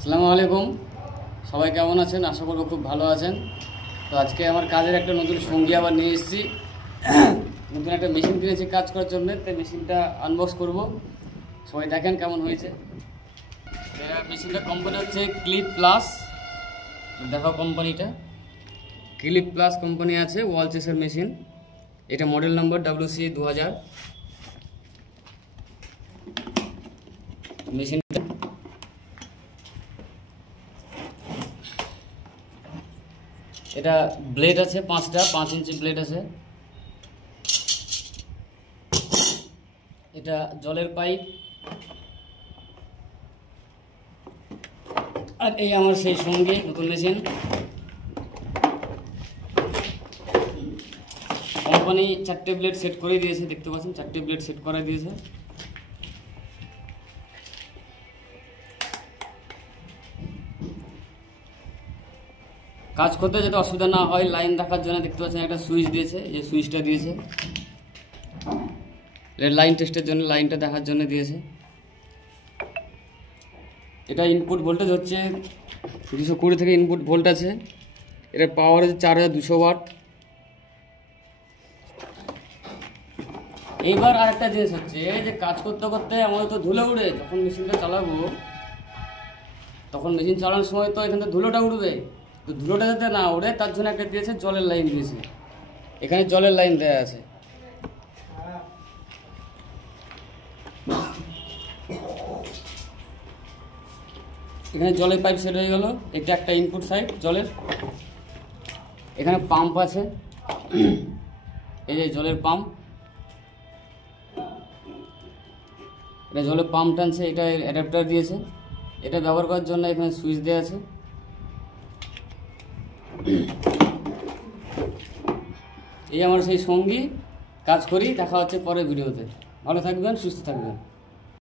আসসালামু আলাইকুম, সবাই কেমন আছেন? আশা করব খুব ভালো আছেন। তো আজকে আমার কাজের একটা নতুন সঙ্গী আবার নিয়ে এসেছি। নতুন একটা মেশিন কিনেছি কাজ করার জন্য, তাই মেশিনটা আনবক্স করব। সবাই দেখেন কেমন হয়েছে। মেশিনটা কোম্পানি হচ্ছে ক্লিপ প্লাস। দেখো কোম্পানিটা ক্লিপ প্লাস কোম্পানি আছে, ওয়াল চেসের মেশিন। এটা মডেল নাম্বার WC2000। মেশিনটা এটা ব্লেড আছে 5টা, 5 ইঞ্চি ব্লেড আছে। এটা জলের পাইপ। আর এই আমার সেই সঙ্গে নতুন মেশিন। কোম্পানি 4টে ব্লেড সেট করে দিয়েছে, দেখতে পাচ্ছেন 4টে ব্লেড সেট করে দিয়েছে। কাজ করতে যাতে অসুবিধা না হয়, লাইন দেখার জন্য দেখতে পাচ্ছেন একটা সুইচ দিয়েছে, এই সুইচটা দিয়েছে। লাইন টেস্টের জন্য লাইনটা দেখার জন্য দিয়েছে। এটা ইনপুট ভোল্টেজ হচ্ছে 220 থেকে ইনপুট ভোল্ট আছে। এর পাওয়ার হচ্ছে 4200 ওয়াট। এইবার আরেকটা জিনিস হচ্ছে যে কাজ করতে করতে আমাদের তো ধুলো উড়ে, যখন মেশিনটা চালাবো তখন মেশিন চালানোর সময় তো এখানে ধুলোটা উড়বে। তো ধুলোটা যাতে না উড়ে তার জন্য একটা দিয়েছে জলের লাইন দিয়েছে। এখানে জলের লাইন দেওয়া আছে। এখানে জলের পাইপ সেট হয়ে গেল। এটা একটা ইনপুট সাইড জলের। এখানে পাম্প আছে, এই যে জলের পাম্প। এটা জলের পাম্প টানছে, এটা অ্যাডাপ্টার দিয়েছে। এটা ব্যবহার করার জন্য এখানে সুইচ দেওয়া আছে। এই আমার সেই সঙ্গী, কাজ করি। দেখা হচ্ছে পরের ভিডিওতে। ভালো থাকবেন, সুস্থ থাকবেন।